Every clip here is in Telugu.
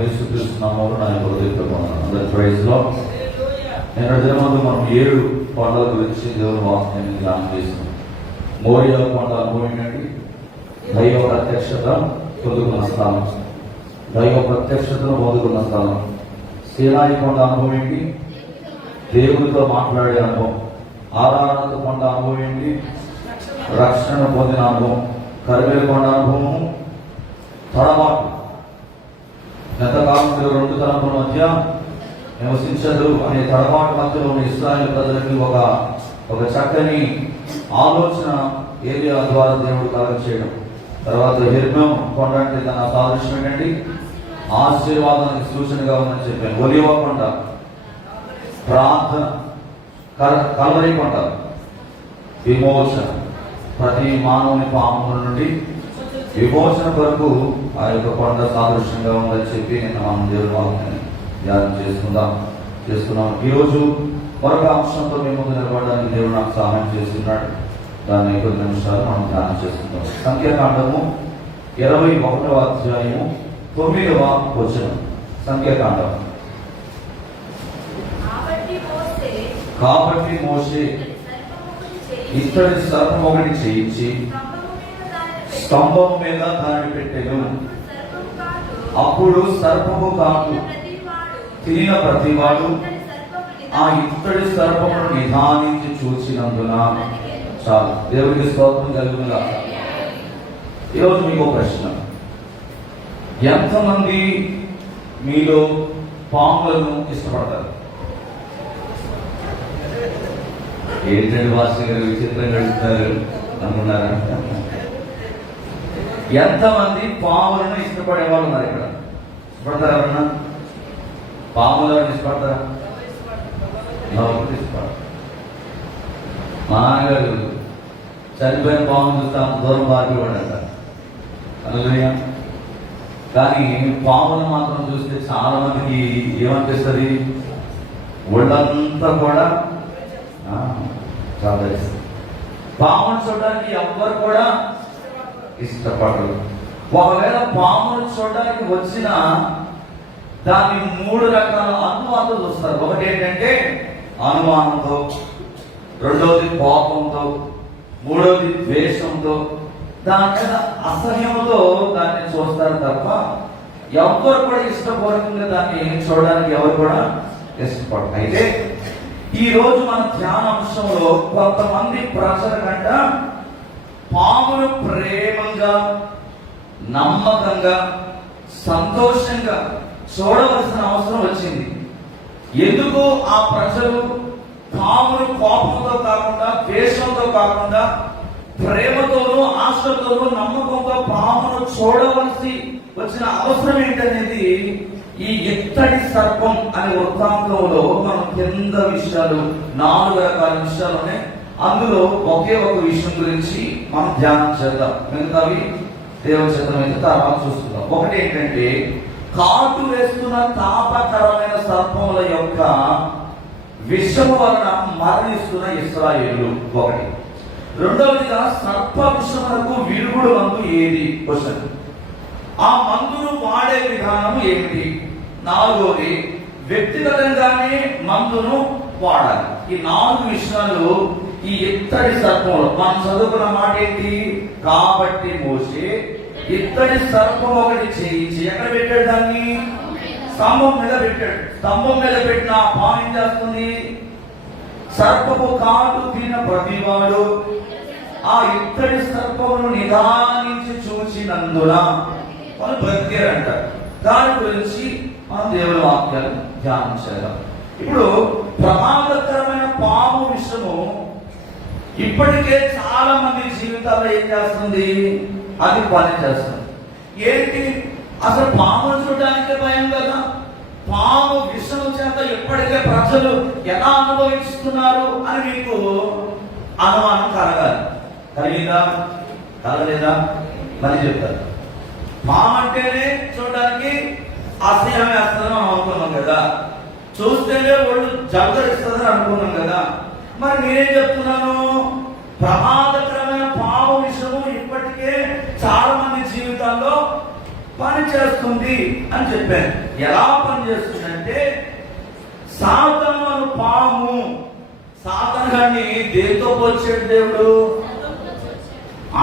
యేసుక్రీస్తునామములో నా హృదయపూర్వక అందరి ప్రైజ్ లో. నిన్న దినమందు మనం 7 కొండల గురించి దేవుని వాక్యాన్ని ధ్యానం చేస్తున్నాం. మోరియా కొండ అనుభవం ఏంటంటే దైవ ప్రత్యక్షత పొందుకున్న స్థలం, దైవ ప్రత్యక్షతను పొందుకున్న స్థలం. సీనాయి కొండ అనుభవం ఏంటి? దేవునితో మాట్లాడే అనుభవం. ఆరాధన కొండ అనుభవం ఏంటి? రక్షణ పొందిన అనుభవం. కరివేలు కొండ అనుభవము తడబాటు. గతకాలం 2 తరముల మధ్య నివసించదు అనే తడబాటు మధ్యలో ఉన్న ఇశ్రాయేలు ప్రజలకి ఒక చక్కని ఆలోచన ఏలియా ద్వారా దేవుడు కలగచేయడం. తర్వాత హెర్మోన్ కొండ అంటే తన సాదృశ్యం ఏంటండి? ఆశీర్వాదానికి సూచనగా ఉందని చెప్పాను. ఒలివ కొండ ప్రార్థన, కల్వరి కొండ విమోచన, ప్రతి మానవుని పాపముల నుండి విమోచన కొరకు ఆ యొక్క కొండ సాదృశ్యంగా ఉందని చెప్పి నేను మనం దేవుని వాక్యాన్ని ధ్యానం చేసుకున్నాం. ఈరోజు మరొక అంశంతో మీ ముందు నిలబడడానికి దేవుడు నాకు సహాయం చేస్తున్నాడు. దాన్ని కొద్ది నిమిషాలు మనం ధ్యానం చేసుకుందాం. సంఖ్యాకాండము 21వ అధ్యాయము 9వ వచనం. సంఖ్యాకాండం. కాబట్టి మోషే ఇత్తడి సర్పం ఒకటి చేయించి స్తంభం మీద దాన్ని పెట్టెను. అప్పుడు సర్పము కాటు తినిన ప్రతివాడు ఆ ఇత్తడి సర్పమును నిదానించి చూచినందున చాలు. దేవుడికి స్తోత్రం కలుగునుగా. ఈరోజు మీకు ప్రశ్న, ఎంతమంది మీలో పాములను ఇష్టపడతారు? ఏంటంటే భాష గారు విచిత్రంగా అడుగుతారు అనుకున్నారా? ఎంతమంది పాములను ఇష్టపడే వాళ్ళు ఉన్నారు ఇక్కడ? ఇష్టపడతారా? ఎవరన్నా పాములు ఎవరైనా ఇష్టపడతారా? ఇష్టపడతారు. మా నాన్నగారు చనిపోయిన పాము చూస్తే అంత దూరం పారిపోయాడంట. అందులో కానీ పాములు మాత్రం చూస్తే చాలా మందికి ఏమనిపిస్తుంది? ఒళ్ళంతా కూడా చాలా ఇస్తుంది. పామును చూడడానికి ఎవ్వరు కూడా ఇష్టపడరు. ఒకవేళ పామును చూడడానికి వచ్చిన దాన్ని 3 రకాల అనుమానాలు చూస్తారు. ఒకటి ఏంటంటే అనుమానంతో, రెండవది కోపంతో, మూడవది ద్వేషంతో, దాని మీద అసహ్యంతో దాన్ని చూస్తారు తప్ప ఎవరు కూడా ఇష్టపూర్వకంగా దాన్ని చూడడానికి ఎవరు కూడా ఇష్టపడరు. అయితే ఈ రోజు మన ధ్యానాంశంలో కొంతమంది ప్రజల కంట పామును ప్రేమంగా, నమ్మకంగా, సంతోషంగా చూడవలసిన అవసరం వచ్చింది. ఎందుకు ఆ ప్రజలు పామును కోపంతో కాకుండా, ద్వేషంతో కాకుండా, ప్రేమతోనూ, ఆశతోనూ, నమ్మకంతో పామును చూడవలసి వచ్చిన అవసరం ఏంటనేది ఈ ఇత్తడి సర్పం అనే వృత్తాంతంలో మనం కింద విషయాలు 4 రకాల విషయాలు ఉన్నాయి. అందులో ఒకే ఒక విషయం గురించి మనం ధ్యానం చేద్దాం. మిగతావి దేవుని చిత్తమైతే తర్వాత చూస్తున్నాం. ఒకటి ఏంటంటే కాటు వేస్తున్న తాపకరమైన సర్పముల యొక్క విషము వలన మరణిస్తున్న ఇశ్రాయేలు ఒకటి. రెండవదిగా సర్ప విషములకు విరుగుడు మందు ఏది? క్వశ్చన్. ఆ మందును వాడే విధానం ఏమిటి? 4వది వ్యక్తిగతంగానే మందును వాడాలి. ఈ 4 విషయాలు ఈ ఇత్తడి సర్పంలో మనం చదువుకున్న మాట ఏంటి? కాబట్టి మోషే ఇత్తడి సర్పం ఒకటి చేయించి ఎక్కడ పెట్టాడు? దాన్ని స్తంభం మీద పెట్టాడు. స్తంభం మీద పెట్టిన పాము ఏం చేస్తుంది? సర్పము కాటు తిన్న ప్రతివాడు ఆ ఇత్తడి సర్పమును నిదానించి చూచినందున వాళ్ళు బ్రతికేరంట. దాని గురించి మనం దేవుని వాక్యాలు ధ్యానం చేద్దాం. ఇప్పుడు ప్రమాదకరమైన పాము విషయము ఇప్పటికే చాలా మంది జీవితాల్లో ఏం చేస్తుంది? అది పని చేస్తుంది. ఏంటి? అసలు పామును చూడడానికి భయం కదా. పాము విషం చేత ఇప్పటికే ప్రజలు ఎలా అనుభవిస్తున్నారు అని మీకు అనుమానం కలగాలి. కలిగిందా? కలగలేదా? మళ్ళీ చెప్తారు. పాము అంటేనే చూడడానికి అసహ్యం వేస్తుందని మనం అనుకున్నాం కదా. చూస్తేనే ఒళ్ళు జగరిస్తుందని అనుకున్నాం కదా. మరి నేనేం చెప్తున్నాను? ప్రమాదకరమైన పాము విషయము ఇప్పటికే చాలా మంది జీవితాల్లో పని చేస్తుంది అని చెప్పాను. ఎలా పని చేస్తుందంటే, సాతాను అను పాము, సాతాను గారిని దేంతో పోల్చాడు దేవుడు?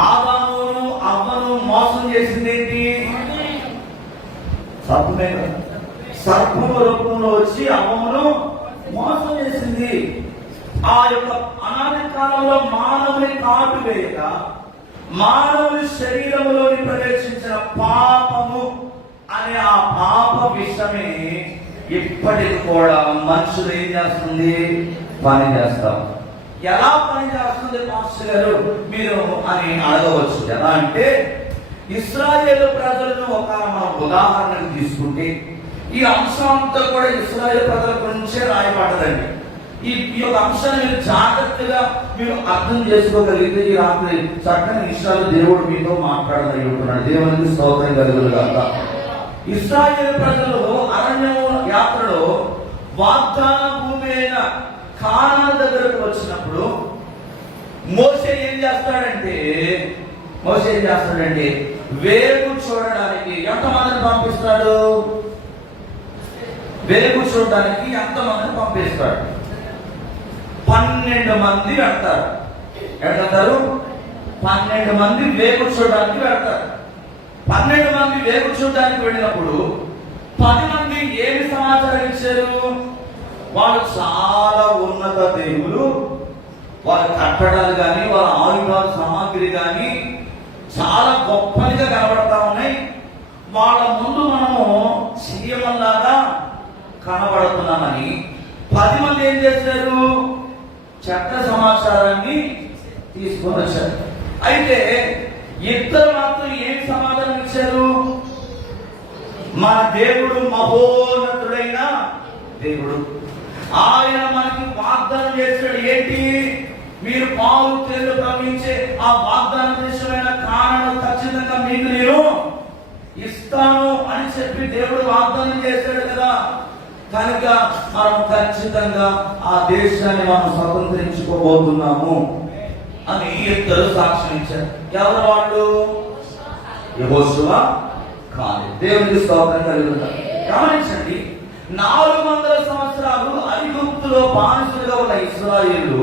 ఆదామును అవ్వను మోసం చేసింది ఏంటి? సర్పమే. సర్పము రూపంలో వచ్చి అవ్వను మోసం చేసింది. ఆ యొక్క అనాది కాలంలో మానవుని కాటువేయక మానవుని శరీరంలోని ప్రవేశించిన పాపము అనే ఆ పాప విషమే ఇప్పటికి కూడా మనుషులు ఏం చేస్తుంది? పని చేస్తాం. ఎలా పని చేస్తుంది పాస్టర్ గారు మీరు అని అడగవచ్చు. ఎలా అంటే, ఇశ్రాయేలు ప్రజలను ఒక మనం ఉదాహరణకు తీసుకుంటే, ఈ అంశం అంతా కూడా ఇశ్రాయేలు ప్రజల గురించే రాయబడ్డదండి. ఈ యొక్క అంశాన్ని మీరు జాగ్రత్తగా మీరు అర్థం చేసుకోగలిగితే ఈ రాత్రి చక్కని విషయాలు దేవుడు మీతో మాట్లాడగలుగుతున్నాడు. దేవునికి స్తోత్రం కలుగునుగాక. ఇశ్రాయేలు ప్రజలు అరణ్య యాత్రలో వాగ్దాన భూమి అయిన కానాను దగ్గరకు వచ్చినప్పుడు మోషే ఏం చేస్తాడంటే వేగు చూడడానికి ఎంతమందిని పంపిస్తాడు? వేగు చూడడానికి ఎంతమందిని పంపిస్తాడు? 12 మంది వెళ్తారు. ఎక్కడతారు? 12 మంది వేగు చూడడానికి వెళ్తారు. 12 మంది వేగు చూడడానికి వెళ్ళినప్పుడు 10 మంది ఏమి సమాచారం ఇచ్చారు? వాళ్ళు చాలా ఉన్నత దేవులు, వాళ్ళ కట్టడాలు కానీ వాళ్ళ ఆయుధాల సామాగ్రి కానీ చాలా గొప్పగా కనబడతా ఉన్నాయి. వాళ్ళ ముందు మనము చీమల్లాగా కనబడుతున్నామని 10 మంది ఏం చేశారు? చెడ్డ సమాచారాన్ని తీసుకొని వచ్చారు. అయితే ఇద్దరు మాత్రం ఏం సమాధానం ఇచ్చారు? మన దేవుడు మహోన్నతుడైన దేవుడు, ఆయన మనకి వాగ్దానం చేశాడు. ఏంటి? మీరు పాలు తేళ్లు ప్రవహించే ఆ వాగ్దాన దేశమైన కానాను ఖచ్చితంగా మీకు నేను ఇస్తాను అని చెప్పి దేవుడు వాగ్దానం చేశాడు కదా. కనుక మనం ఖచ్చితంగా ఆ దేశాన్ని మనం స్వతంత్రించుకోబోతున్నాము అని ఇద్దరు సాక్ష్యం ఇచ్చారు. ఎవరు వాళ్ళు? యెహోషువ, కాలేబు. దేవునికి స్తోత్రం కలుగుతుంది. గమనించండి, 400 సంవత్సరాలు ఐగుప్తులో బానిసలుగా ఉన్న ఇశ్రాయేలు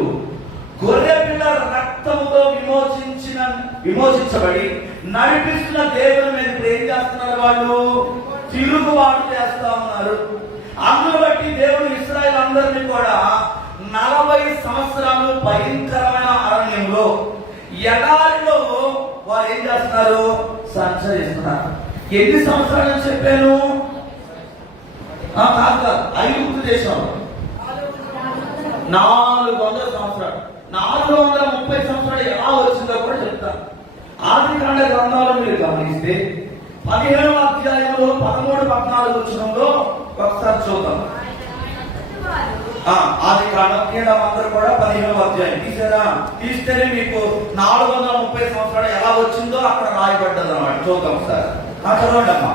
గొర్రె పిల్ల రక్తముతో విమోచించబడి నడిపిస్తున్న దేవుని మీద ఏం చేస్తున్నారు? వాళ్ళు తిరుగుబాటు చేస్తా ఉన్నారు. అందును బట్టి దేవుడు ఇశ్రాయేలు అందరినీ కూడా 40 సంవత్సరాలు భయంకరమైన అరణ్యంలో ఎడారిలో వారు ఏం చేస్తున్నారు? సంచరిస్తున్నారు. ఎన్ని సంవత్సరాలు చెప్పాను? కాదు, ఐగుప్తు దేశంలో 400 సంవత్సరాలు. 430 సంవత్సరాలు ఎలా వచ్చిందో కూడా చెప్తాను. ఆదికాండ గ్రంథాలు మీరు గమనిస్తే 17వ అధ్యాయంలో 13-14 వచనంలో ఒకసారి చూద్దాం. ఆదికాండం అందరూ కూడా 15వ అధ్యాయం తీసారా? తీస్తేనే మీకు 430 సంవత్సరాలు ఎలా వచ్చిందో అక్కడ రాయబడ్డది అన్నమాట. చూద్దాం సార్. చదవండి అమ్మా.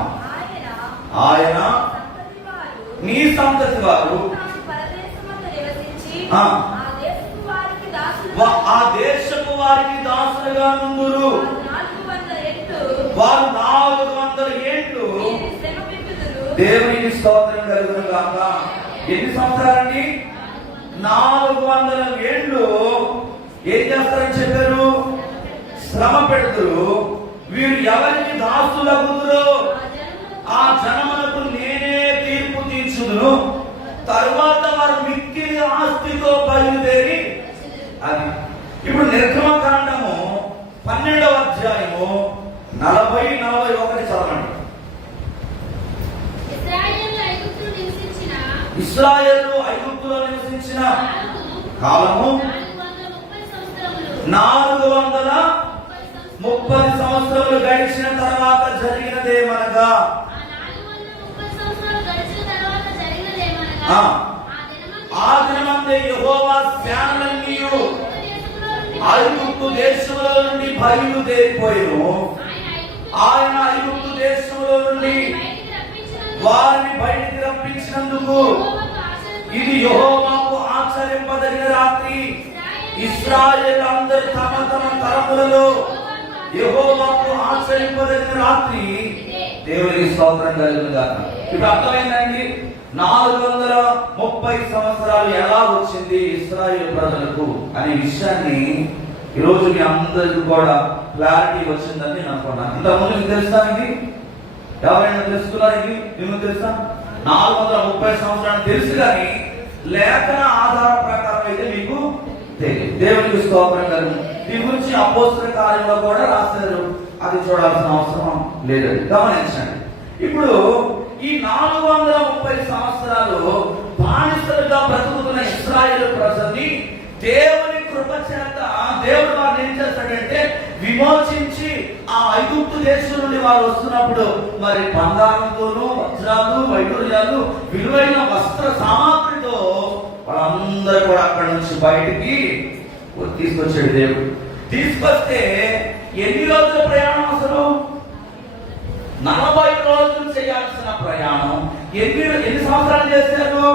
ఆయన నీ సంతతి వారు ఆ దేశపు వారికి దాసులుగా నుందురు. వారు 400 ఏండ్లు దేవునికి స్తోత్రం కలుగును గాక. ఎన్ని సంవత్సరాలండి? 400 ఏండ్లు ఏం చేస్తారని చెప్పారు? శ్రమ పెడుతురు. వీరు ఎవరికి దాసులగుదురో ఆ జనములకు నేనే తీర్పు తీర్చుదును. తరువాత వారు మిక్కిలి ఆస్తితో బయలుదేరి అది. ఇప్పుడు నిర్గమకాండము 12వ అధ్యాయము 40-41 చదవండి. ఇశ్రాయేలు ఐగుప్తులో నివసించిన కాలము 430 సంవత్సరములు గడిచిన తర్వాత జరిగినదేమనగా, ఆ దినమందే యెహోవా సేనలన్నీ ఐగుప్తు దేశంలో నుండి బయలుదేరిపోయాను. ఆయన ఐగుప్తు దేశంలో నుండి వారిని బయటికి రప్పించినందుకు ఇది యెహోవాకు ఆచరింపదగిన రాత్రి. ఇశ్రాయేలు అందరూ తమ తమ తరములలో యెహోవాకు ఆచరింపదగిన రాత్రి దేవునికి స్తోత్రం కలుగునుగాక. ఇప్పుడు అర్థమైందండి 430 సంవత్సరాలు ఎలా వచ్చింది ఇశ్రాయేలు ప్రజలకు అనే విషయాన్ని ఈరోజు మీ అందరికీ కూడా క్లారిటీ వచ్చిందని నేను అనుకున్నాను. ఇంతకుముందు మీకు తెలుసా ఇది? ఎవరైనా తెలుసుకున్నారు? ఇది మీకు తెలుసా? 430 సంవత్సరాలు తెలుసు, కానీ లేఖన ఆధార ప్రకారం అయితే మీకు తెలియదు. దేవునికి స్తోత్రం కలుగు. దీని గురించి అపోస్తల కార్యంలో కూడా రాశారు, అది చూడాల్సిన అవసరం లేదండి. గమనించండి. ఇప్పుడు ఈ 430 సంవత్సరాలు బానిసలుగా బ్రతుకుతున్న ఇశ్రాయేలు ప్రజల్ని దేవుని కృప చేత దేవుడు వారిని ఏం చేస్తాడంటే విమోచించి ఆ ఐగుప్తు దేశం నుండి వారు వస్తున్నప్పుడు మరి బంగారంతోనూ వజ్రాలు వైడూర్యాలు విలువైన వస్త్ర సామాగ్రితో వాళ్ళందరూ కూడా అక్కడి నుంచి బయటికి తీసుకొచ్చాడు దేవుడు. తీసుకొస్తే ఎన్ని రోజుల ప్రయాణం? అసలు 40 రోజులు చేయాల్సిన ప్రయాణం ఎన్ని సంవత్సరాలు చేశారు?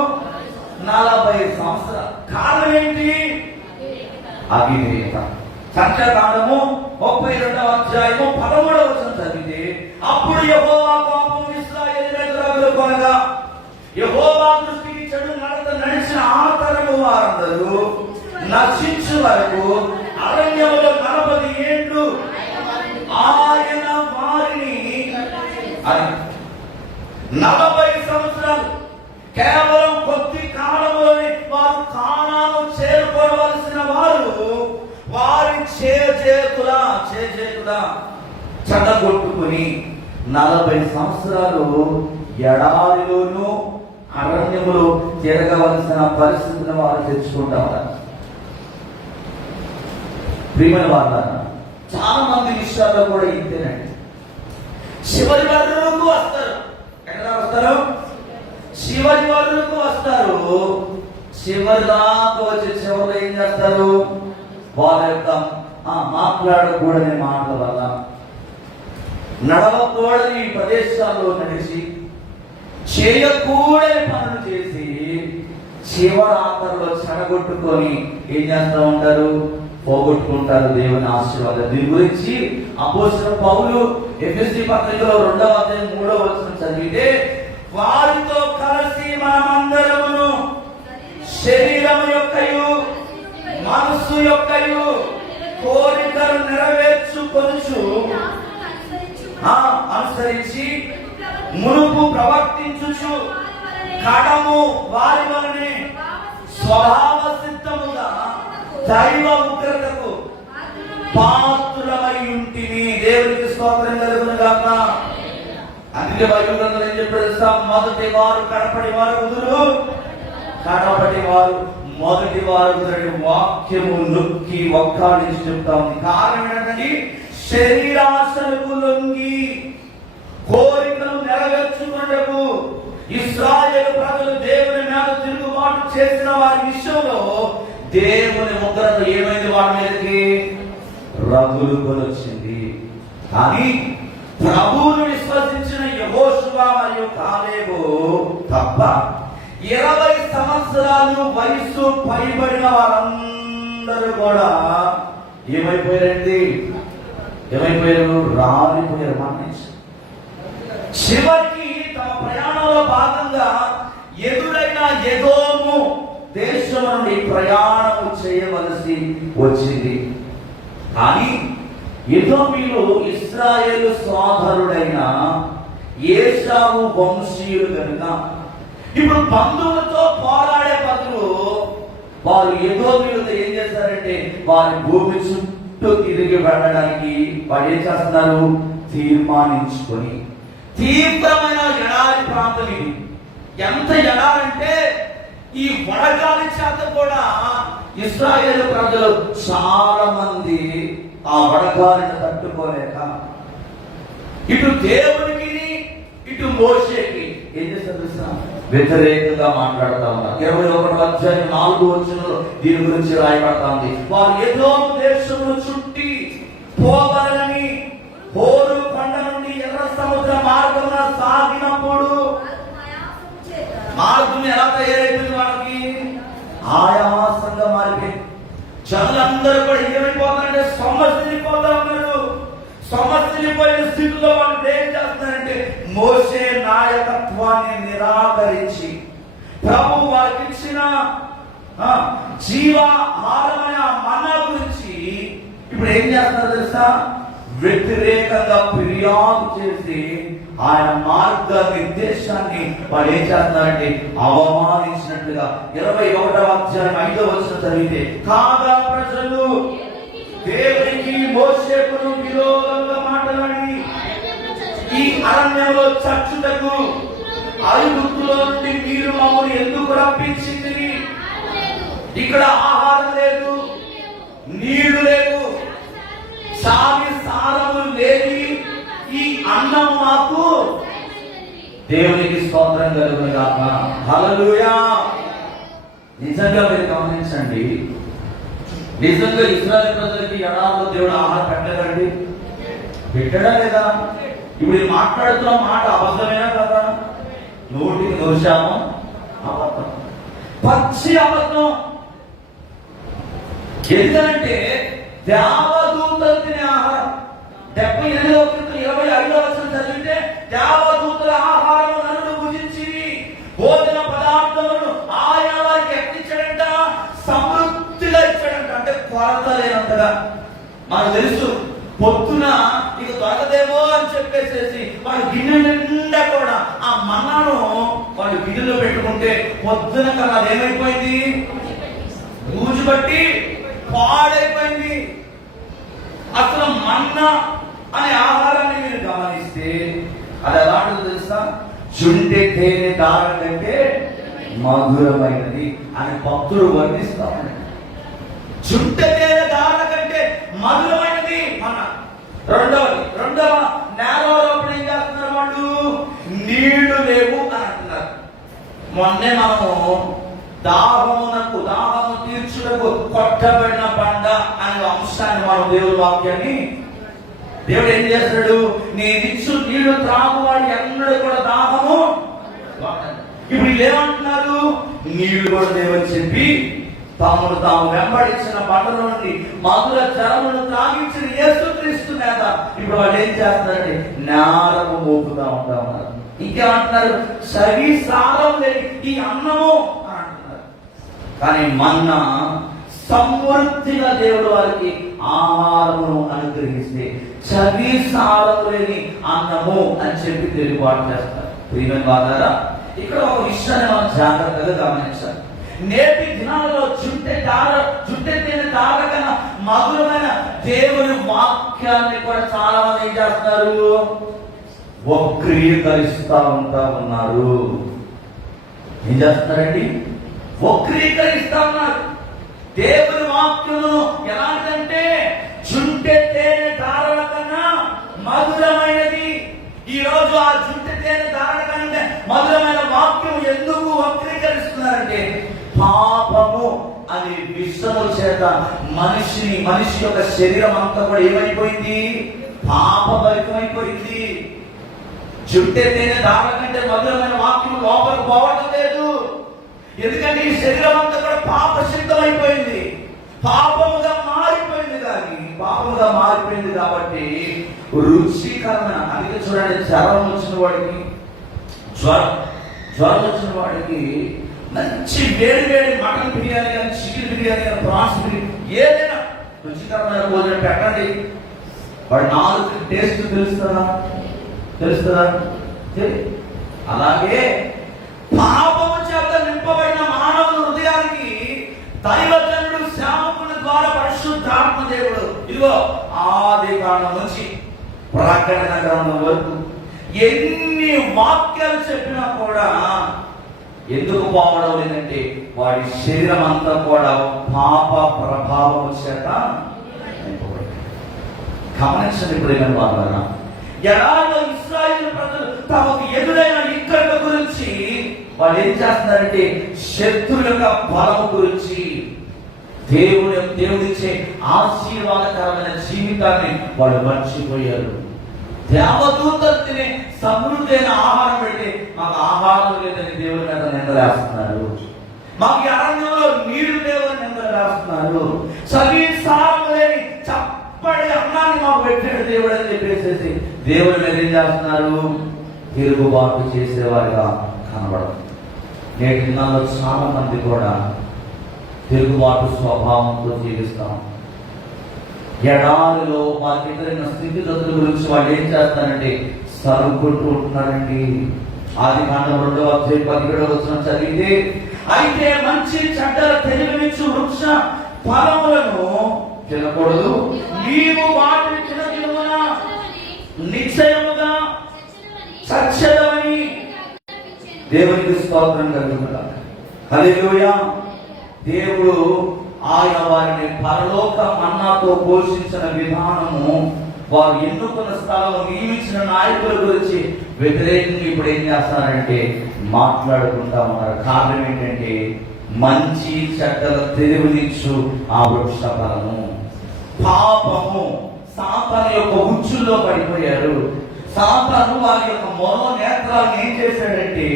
40 సంవత్సరాలు. కారణం ఏంటి? అవిధేయత. సంఖ్యాకాండము 32వ అధ్యాయము 13వ వచనం చదివితే, అప్పుడు యెహోవా కోపం ఇశ్రాయేలు మీద రగులుకొనగా యెహోవా దృష్టికి చెడు నడత నడిచిన ఆ తరము వారందరూ నశించు వరకు అరణ్యంలో 40 ఏండ్లు ఆయన వారిని 40 సంవత్సరాలు కేవలం కొద్ది కాలంలోనే వారు కానాను చేరుకోవలసిన వారు వారి చేజేతులా చెడగొట్టుకుని 40 సంవత్సరాలు ఎడారిలోనూ అరణ్యములో తిరగవలసిన పరిస్థితిని వారు తెచ్చుకుంటారు. ప్రియమైన వాళ్ళ చాలా మంది విషయాల్లో కూడా ఇంతేనండి. చివరి వరకు వస్తారు. ఎక్కడ వస్తారు? చివరి వరకు వస్తారు. చివరి దాకా వచ్చి చివరిలో ఏం చేస్తారు? వాళ్ళ యొక్క మాట్లాడకూడని మాటల వల్ల, నడవకూడని ప్రదేశాల్లో నడిచి, చేయకూడని పనులు చేసి చివరి ఆఖరిలో చెడగొట్టుకొని ఏం చేస్తూ ఉంటారు? పోగొట్టుకుంటారు దేవుని ఆశీర్వాదం. దీని గురించి అపోస్తలుడైన పౌలు ఎఫెసీ పత్రికలో 2వ అధ్యాయం 3వ వచనం చదివితే, వారితో కలిసి మనమందరమును శరీరము యొక్కయు మనస్సు యొక్కయు కోరికలు నెరవేర్చుకొనుచు అనుసరించి మునుపు ప్రవర్తించుచు కడము వారి వలనే స్వభావ సిద్ధముగా దైవ ఉగ్రతకు పాత్రులమై ఉంటిమి. దేవునికి స్తోత్రం కలుగునుగాక. అందుకే బైబిల్ గ్రంథంలో ఏం చెప్పారు? మొదటి వారు కడపటి వారు కుదురు, కడపటి వారు మొదటి వారు కుదరని వాక్యము నొక్కి ఒక్కడించి చెప్తా ఉంది. కారణం ఏంటంటే శరీరాశలకు లొంగి కోరికలు నెరవేర్చుకున్నకు ఇశ్రాయేలు ప్రజలు దేవుని మీద తిరుగుబాటు చేసిన వారి విషయంలో దేవుని ఉగ్రత ఏమైంది? వాడి మీదకి రగులుకొని వచ్చింది. కానీ ప్రభువును విశ్వసించిన యెహోషువ మరియు కాలేబు తప్ప 20 సంవత్సరాలు వయసు పైబడిన వారందరూ కూడా ఏమైపోయారండి? ఏమైపోయారు? రాలిపోయారు, మరణించారు. చివరికి తమ ప్రయాణంలో భాగంగా ఎదురైన ఎదోము దేశం నుండి ప్రయాణం చేయవలసి వచ్చింది. కానీ ఎదోమీయులు ఇశ్రాయేలు సోదరుడైన ఏశావు వంశీయులు కనుక ఇప్పుడు బంధువులతో పోరాడే బదులు వారు ఎదోమీయులతో ఏం చేస్తారంటే వారి భూమి చుట్టూ తిరిగి వెళ్ళడానికి వాడు ఏం చేస్తున్నారు? తీర్మానించుకొని తీవ్రమైన ఎడారి ప్రాంతం ఇది. ఎంత ఎడారంటే ఈ వడగాలి చేత కూడా ఇశ్రాయేలు ప్రజలు చాలా మంది ఆ వడగాలిని తట్టుకోలేక ఇటు దేవునికి ఇటు మోషేకి ఏం చేస్తారు? వ్యతిరేకంగా మాట్లాడుతా ఉన్నారు. 21వ అధ్యాయం 4వ వచనంలో దీని గురించి రాయబడతా ఉంది. వారు ఎదోము దేశమును చుట్టి పోవాలని హోరు కొండ నుండి ఎర్ర సముద్ర మార్గమున సాగినప్పుడు మార్గం ఎలా తయారైపోయింది? వాళ్ళకి ఆయాసంగా మారిపోయింది. జనులందరూ కూడా ఏమైపోతారంటే సమస్యలిపోతా ఉన్నారు. సమస్యలిపోయిన స్థితిలో వాళ్ళు ఏం చేస్తున్నారంటే మోషే నాయకత్వాన్ని నిరాకరించి ప్రభు వారికి ఇచ్చిన జీవాహారమైన ఆ మన్నా గురించి ఇప్పుడు ఏం చేస్తున్నారు తెలుసా? వ్యతిరేకంగా ఫిర్యాదు చేసి ఆయన మార్గ నిర్దేశాన్ని వాళ్ళు ఏం చేస్తున్నారంటే అవమానించినట్లుగా 21వ అధ్యాయం 5వ వచనం చదివితే, కాగా ప్రజలు దేవునికి మోషేకును విరోధంగా మాట్లాడి ఈ అరణ్యంలో చచ్చుటకు ఐగుప్తులో నుండి మీరు మమ్మల్ని ఎందుకు రప్పించింది? ఇక్కడ ఆహారం లేదు, నీళ్లు లేవు, సాగి సారము లేని ఈ అన్నం మాకు. దేవునికి స్తోత్రం కలుగునుగాక. హల్లెలూయా. నిజంగా మీరు గమనించండి, నిజంగా ఇశ్రాయేలు ప్రజలకి ఎడారిలో దేవుడు ఆహారం పెట్టలేదండి? పెట్టడా లేదా? ఇప్పుడు మాట్లాడుతున్న మాట అబద్ధమేనా కదా? 100% అబద్ధం, పచ్చి అబద్ధం. ఎందుకంటే దేవదూతలు తినే ఆహారం 78-25 వచనం చదివితే, దేవదూతల ఆహారం నన్ను భుజించి భోజన పదార్థములను ఆయన వారికి ఎక్కించడంట, సమృద్ధిగా ఇచ్చాడంట. అంటే కొరత లేనంతగా. మనకు తెలుసు, పొద్దున ఇక దొరకదేమో అని చెప్పేసేసి వాడు గిన్నె నిండా కూడా ఆ మన్నాను వాడు గిన్నెలో పెట్టుకుంటే పొద్దున కన్నా ఏమైపోయింది? బూజు బట్టి పాడైపోయింది. అసలు మన్నా అనే ఆహారాన్ని మీరు గమనిస్తే అది ఎలాంటిది తెలుసా? చుంటే తేనె దార కంటే మధురమైనది అని భక్తుడు వర్ణిస్తా ఉన్నాడు. చుంటే తేనె దార కంటే మధురమైనది మన్నా. రెండవ నేలప్పుడు ఏం చేస్తున్నారు వాళ్ళు? నీళ్లు లేవు అని అంటున్నారు. మొన్నే మనము దాహము తీర్చుటకు కొట్టబడిన బండ అనే అంశాన్ని మనం దేవుడి వాక్యాన్ని దేవుడు ఏం చేస్తాడు? నేనిచ్చు నీళ్లు త్రాగువాడు ఎన్నడూ కూడా దాహము. ఇప్పుడు ఏమంటున్నారు? నీళ్లు కూడా లేవని చెప్పి తాము వెంబడించిన బండల నుండి మధుర జలమును త్రాగించిన యేసుక్రీస్తు నేత ఇప్పుడు వాళ్ళు ఏం చేస్తున్నారంటే నేరము మోపుతా ఉంటా ఉన్నారు. ఇంకేమంటున్నారు? సరి సారం లేని ఈ అన్నము అని అంటున్నారు. కానీ మన్నా సమృద్ధిగా దేవుడు వారికి ఆహారమును అనుగ్రహిస్తే చవి సారము లేని అన్నము అని చెప్పి తెలుగుబాటు చేస్తారు. ప్రియమైన వారారా, ఇక్కడ ఒక విషయాన్ని మనం జాగ్రత్తగా గమనించాలి. నేటి దినాలలో చుట్టెత్తిన దార కన్నా మధురమైన దేవుని వాక్యాన్ని కూడా చాలా మంది ఏం చేస్తున్నారు? వక్రీకరిస్తా ఉన్నారు. ఏం చేస్తున్నారండి? వక్రీకరిస్తా ఉన్నారు. దేవుని వాక్యమును ఎలాంటిదంటే చుట్టెత్తేనే దారుల కన్నా మధురమైనది. ఈ రోజు ఆ చుట్టెత్తేనే దారుల కన్నా మధురమైన వాక్యం ఎందుకు వక్రీకరిస్తున్నారంటే, పాపము అనే విషము చేత మనిషి యొక్క శరీరం అంతా కూడా ఏమైపోయింది? పాపభరితమైపోయింది. చుట్టెత్తేనే దారుల కంటే మధురమైన వాక్యం లోపలికి పోవటం లేదు. ఎందుకంటే ఈ శరీరం అంతా కూడా పాప సిద్ధమైపోయింది, పాపముగా మారిపోయింది కాబట్టి రుచికరమైన. అందుకే చూడండి, జ్వరం వచ్చిన వాడికి మంచి వేడి మటన్ బిర్యానీ కానీ, చికెన్ బిర్యానీ కానీ, ప్రాన్స్ బిర్యానీ ఏదైనా రుచికరమైన భోజనం పెట్టండి, వాడి నాలుగు టేస్ట్ తెలుస్తుందా? అలాగే పాపము చేత నింపబడిన మానవుని హృదయానికి దైవజనుడు సేవకుని ద్వారా పరిశుద్ధాత్మ దేవుడు ఇదిగో ఆది కాండం నుంచి ప్రకటన గ్రంథం వరకు ఎన్ని వాక్యాలు చెప్పినా కూడా ఎందుకు పోవడం లేదంటే వాడి శరీరం అంతా కూడా పాప ప్రభావం చేత గమనించండి. ఇప్పుడు ఏమన్నా ఎలాగో ఇశ్రాయేలు ప్రజలు తమకు ఎదురైన ఇక్కడి గురించి వాళ్ళు ఏం చేస్తున్నారంటే శత్రువుల యొక్క బలము గురించి, దేవుడిచ్చే ఆశీర్వాదకరమైన జీవితాన్ని వాళ్ళు మర్చిపోయారు. దేవదూతలు తినే సమృద్ధైన ఆహారం పెడితే మాకు ఆహారం లేదని దేవుడి మీద నిందలేస్తున్నారు. మాకు ఈ అరణ్యంలో నీళ్లు లేవని నిందలేస్తున్నారు. సారం లేని చప్పటి అన్నాన్ని మాకు పెట్టాడు దేవుడు అని చెప్పేసి దేవుడి మీద ఏం చేస్తున్నారు? తిరుగుబాటు చేసేవారిగా కనబడదు. నేటి దినాల్లో చాలా మంది కూడా తిరుగుబాటు స్వభావంతో జీవిస్తాం. ఎడారిలో వారికి ఎదురైన స్థితిగతుల గురించి వాళ్ళు ఏం చేస్తారంటే సరుకుంటూ ఉంటున్నారండి. ఆదికాండం 2వ అధ్యాయం 17వ వచనం చదివితే, అయితే మంచి చెడ్డల తెలివినిచ్చు వృక్ష ఫలములను తినకూడదు, నీవు వాటిని తినదిన నిశ్చయముగా చచ్చదవని దేవునికి స్తోత్రం కలుగునుగాక. హల్లెలూయా. దేవుడు ఆయన వారిని పరలోక మన్నాతో పోషించిన విధానము, వారు ఎన్నుకున్న స్థలంలో నియమించిన నాయకుల గురించి వ్యతిరేకంగా ఇప్పుడు ఏం చేస్తున్నారంటే మాట్లాడుకుంటా ఉన్నారు. కారణం ఏంటంటే మంచి చెడ్డల తెలివినిచ్చు ఆ వృక్ష ఫలము. పాపము సాతాను యొక్క ఉచ్చుల్లో పడిపోయారు. సాతాను వారి యొక్క మనోనేత్రాలను ఏం చేశాడంటే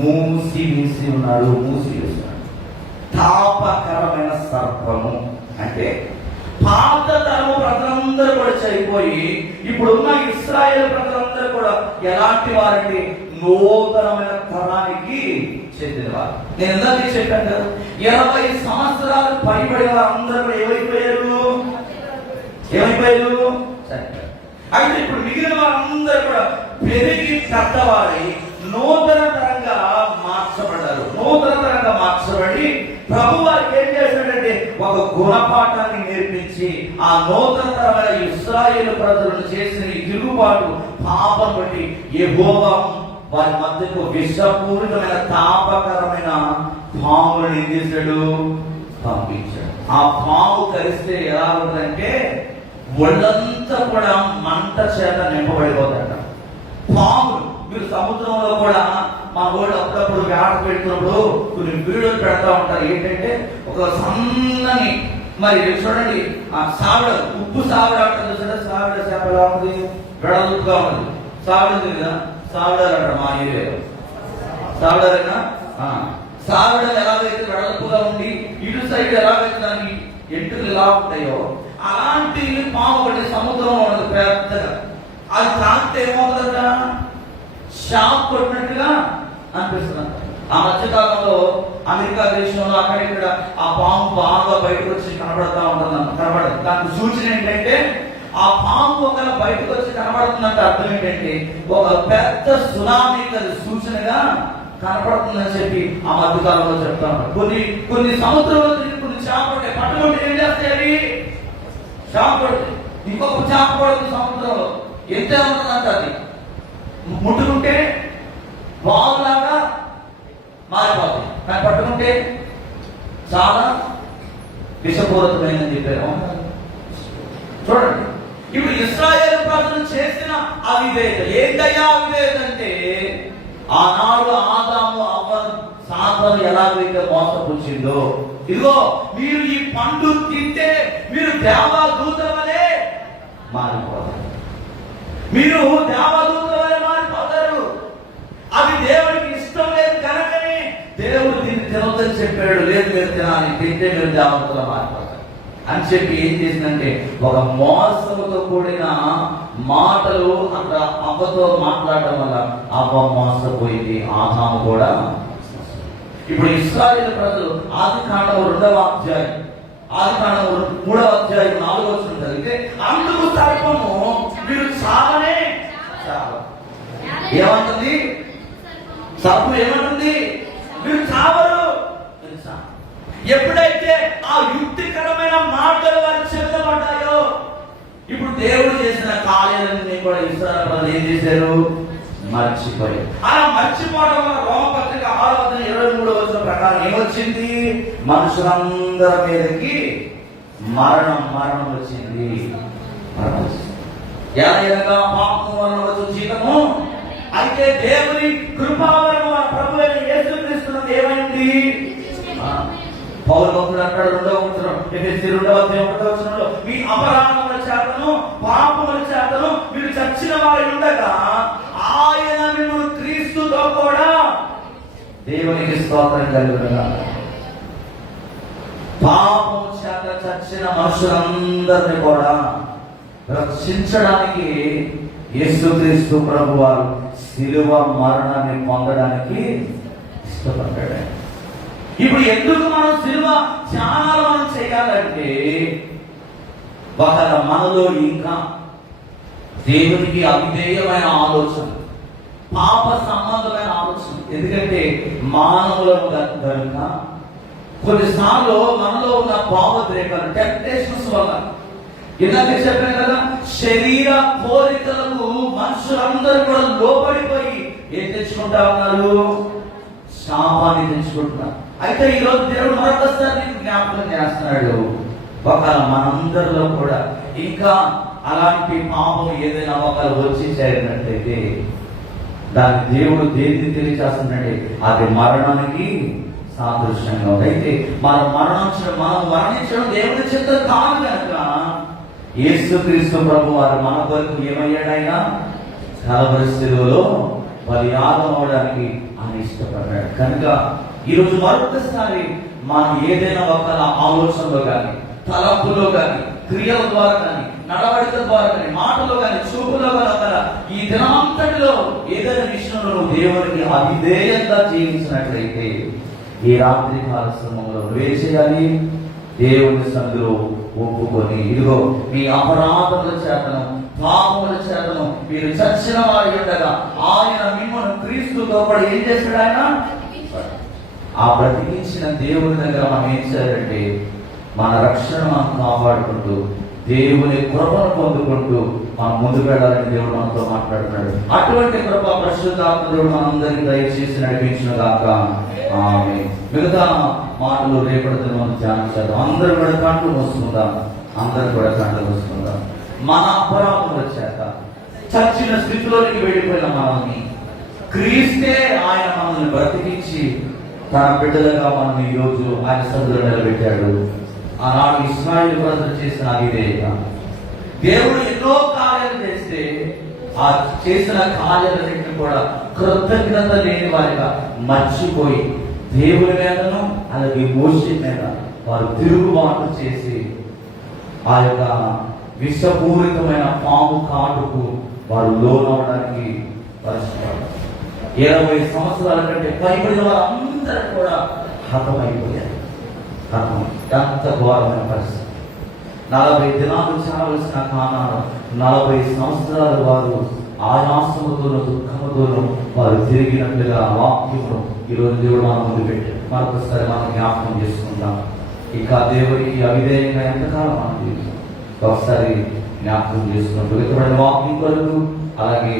మూసివేసి ఉన్నాడు. తాపకరమైన సర్పము అంటే పాత తరము ప్రజలందరూ కూడా చనిపోయి ఇప్పుడున్న ఇశ్రాయేలు ప్రజలందరూ కూడా ఎలాంటి వారంటే నూతనమైన తరానికి చెందినవారు. నేను ఎందుకు చెప్పాను కదా, 20 సంవత్సరాలు పైబడిన వారందరూ కూడా ఏమైపోయారు? అయితే ఇప్పుడు మిగిలిన వారందరూ కూడా పెరిగి పెద్దవారై నూతన తరంగా మార్చబడి ప్రభు వారికి ఏం చేశాడంటే ఒక గుణపాఠాన్ని నేర్పించి ఆ నూతన తరమైన ఇశ్రాయేలు ప్రజలను చేసిన ఈ తిరుగుబాటు పాపం బట్టి యెహోవా వారి మధ్యకు విషపూరితమైన తాపకరమైన పాములను ఏం చేశాడు? పంపించాడు. ఆ పాము కరిస్తే ఎలా ఉంటుందంటే ఒళ్ళంతా కూడా మంట చేత నింపబడిపోతాడ. పాములు మీరు సముద్రంలో కూడా మా ఊళ్ళో అప్పుడప్పుడు వేట పెడుతున్నప్పుడు కొన్ని వీడియోలు పెడతా ఉంటారు. ఏంటంటే ఒక సన్నని మరి చూడండి ఆ సావిడ, ఉప్పు సావిడ అంటారు చూసారా? సావిడ చేప ఎలా ఉంది? వెడల్పుగా ఉంది. సావిడ కదా, సావిడారు అంటారు మా ఏరియాలో. సావిడారేనా? సావిడ ఎలాగైతే వెడల్పుగా ఉండి ఇటు సైడ్ ఎలాగైతే దానికి ఎంటుకలు ఎలా ఉంటాయో అలాంటి పాము ఒకటి సముద్రంలో ఉండదు పెద్దగా. అది తాకితే ఏమవుతుందట? షాక్ కొట్టినట్టుగా అనిపిస్తుంది. ఆ మధ్యకాలంలో అమెరికా దేశంలో అక్కడిక్కడ ఆ పాము బాగా బయటకు వచ్చి కనబడతా ఉంటుంది. కనబడదు. దానికి సూచన ఏంటంటే ఆ పాము ఒకవేళ బయటకు వచ్చి కనబడుతుందంటే అర్థం ఏంటంటే ఒక పెద్ద సునామీకి అది సూచనగా కనపడుతుందని చెప్పి ఆ మధ్యకాలంలో చెప్తా ఉంటారు. కొన్ని సముద్రంలో కొన్ని చేపలు పట్టుకుంటే ఏం చేస్తాయి? అవి చేప పడుతుంది. ఇంకొక చేప పడుతుంది సముద్రంలో. ఎంత ఉంటుందంట అది ముట్టుకుంటే బాగులాగా మారిపోతుంది, కానీ పట్టుకుంటే చాలా విషపూరితమైనని చెప్పారు. చూడండి, ఇప్పుడు ఇశ్రాయేలు ప్రజలు చేసిన అవిధేయత ఏంటయ్యా? అవిధేయత అంటే ఆనాడు ఆదాము అవ్వ సాతాను ఎలాగైతే మోసపుచ్చిందో, ఇదిగో మీరు ఈ పండు తింటే మీరు దేవదూతల వలె మారిపోతారు. మీరు దేవదూతల వలె మారిపోతారు. అది దేవుడికి ఇష్టం లేదు కనుకనే దేవుడు దీన్ని తినొద్దని చెప్పాడు. లేదు మీరు తినాలి, తింటే మీరు దేవదూతల మారిపోతారు అని చెప్పి ఏం చేసిందంటే ఒక మోసముతో కూడిన మాటలు అక్కడ అవ్వతో మాట్లాడటం వల్ల అవ్వ మోసపోయింది, ఆదాము కూడా. ఇప్పుడు ఇశ్రాయేలు ప్రజలు ఆదికాండం 2వ అధ్యాయం, ఆదికాండం 3వ అధ్యాయం 4వ వచనం చదివితే అందుకు సర్పము మీరు చావనే చావు. ఏమంటుంది సర్పం? ఏమంటుంది? మీరు చావరు. ఎప్పుడైతే ఆ యుక్తికరమైన మాటలు వారు చెందబడ్డాయో, ఇప్పుడు దేవుడు చేసిన కార్యాలన్నీ కూడా ఇశ్రాయేలు ప్రజలు ఏం చేశారు? మర్చిపోయి. అలా మర్చిపోవడం వల్ల రోమపత్రిక 6:23 వచనం ప్రకారం ఏమొచ్చింది? మనుషులందరి మీదకి మరణం వచ్చింది. ఎలాగనగా పాపము వలన వచ్చు జీతము. అయితే దేవుని కృపావరము మన ప్రభువైన యేసుక్రీస్తునందు ఏమైంది? పౌలు భక్తుడు అంటాడు 2వ వచనం, ఎఫెసీ 2వ అధ్యాయం 1వ వచనంలో, మీ అపరాధముల చేతను పాపముల చేతను మీరు చచ్చిన వారు ఉండగా ఆయన మిమ్మల్ని క్రీస్తుతో కూడా దేవునికి స్తోత్రం కలుగునుగాక. పాపము చేత చచ్చిన మనుషులందరినీ కూడా రక్షించడానికి యేసుక్రీస్తు ప్రభువారు శిలువ మరణాన్ని పొందడానికి ఇష్టపడ్డాడు. ఇప్పుడు ఎందుకు మనం శిలువ ధ్యానాలు మనం చేయాలంటే, ఒకవేళ మనలో ఇంకా దేవునికి అవిధేయమైన ఆలోచన, పాప సంబంధమైన ఆలోచన. ఎందుకంటే మానవులకు కనుక కొన్నిసార్లు మనలో ఉన్న భావోద్రేకాలు, టెంప్టేషన్స్ వల్ల, ఇందాక చెప్పాను కదా, శరీర కోరికలకు మనుషులందరూ కూడా లోబడిపోయి ఏం తెచ్చుకుంటా ఉన్నారు? శాపాన్ని తెచ్చుకుంటున్నారు. అయితే ఈరోజు దేవుడు మరొకసారి జ్ఞాపకం చేస్తున్నాడు, ఒకవేళ మనందరిలో కూడా ఇంకా అలాంటి పాపం ఏదైనా ఒకరు వచ్చి చేరినట్లయితే దాన్ని దేవుడు దేన్ని తెలియజేస్తుందంటే అది మరణానికి సాదృశ్యంగా ఉంది. అయితే మనం మరణించడం దేవుడి చిత్తం కాదు కనుక యేసుక్రీస్తు ప్రభు వారు మన కొరకు ఏమయ్యాడైనా కలవరి శిలువలో బలియాగం అవడానికి ఆయన ఇష్టపడ్డాడు. కనుక ఈరోజు మరొకసారి మనం ఏదైనా ఒక ఆలోచనలో కానీ, తలపులో కానీ, క్రియల ద్వారా కానీ, నడవడిక ద్వారా కానీ, మాటలో కానీ, చూపులో కానీ, ఈ దినాంతటిలో ఏదైనా విషయంలో నువ్వు దేవునికి అవిధేయంగా జీవించినట్లయితే ఈ రాత్రి కాల సమయంలో నువ్వేం చేయాలి? దేవుని సందులో ఒప్పుకొని, ఇదిగో మీ అపరాధముల చేతను, పాపముల చేతను మీరు చచ్చిన వారి ఉండగా ఆయన మిమ్మల్ని క్రీస్తుతో పాటు ఏం చేశాడు? ఆయన ఆ బ్రతికించిన దేవుని దగ్గర మనం ఏం చేయాలంటే మన రక్షణ మనం కాపాడుకుంటూ దేవుని కృపను పొందుకుంటూ మనం ముందుకు వెళ్ళాలని దేవుడు మనతో మాట్లాడుతున్నాడు. అటువంటి కృప పరిశుద్ధాత్మ దేవుడు మనందరికీ దయచేసి నడిపించిన గాక. ఆమేన్. మిగతా మాటలు రేపటి మనం ధ్యానించాలి. అందరూ కూడా కంట్లు మూసుకుందాం. అందరూ కూడా కంట్లు మూసుకుందాం. మన అపరాధముల చేత చచ్చిన స్థితిలోనికి వెళ్ళిపోయిన మనల్ని క్రీస్తే ఆయన మనల్ని బ్రతికించి తన బిడ్డలుగా మనం ఈ రోజు ఆయన సన్నిధిలో నిలబెట్టాడు. ఆనాడు ఇశ్రాయేలు ప్రజలు చేసిన అవిధేయత, దేవుడు ఎన్నో కార్యాలు చేస్తే ఆ చేసిన కార్యాలన్నింటినీ కూడా కృతజ్ఞత లేని వారిగా మర్చిపోయి దేవుని మీదను అలాగే మోషే మీద వారు తిరుగుబాటు చేసి ఆ యొక్క విషపూరితమైన పాము కాటుకు వారు లోనవడానికి పరిస్థితి. 20 సంవత్సరాల కంటే పైబడిన వారందరూ కూడా హతమైపోయారు. ఎంత ఘోరమైన పరిస్థితి. 40 దినాలు చాలవలసిన కానాను 40 సంవత్సరాలు వారు ఆయాసముతోనూ దుఃఖముతోనూ వారు తిరిగినట్లుగా వాక్యమును ఈరోజు దేవుడు మన ముందు పెట్టాడు. మరొకసారి మనం జ్ఞాపకం చేసుకుంటాం. ఇక దేవుడికి అవిధేయంగా ఎంతకాలం మనం జీవిస్తాం? ఒకసారి జ్ఞాపకం చేసుకున్నట్టు ఇతరుల వాక్యం కొరకు, అలాగే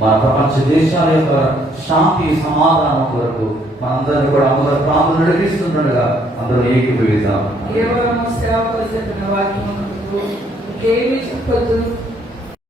మన ప్రపంచ దేశాల యొక్క శాంతి సమాధానం కొరకు మనందరినీ కూడా అందరూ ప్రాంతం నడిపిస్తుండగా అందరూ ఏకీభవిద్దాం. కేవలం సేవ పరిస్థితున్న వాక్యం ఏమి చెప్పొద్దు.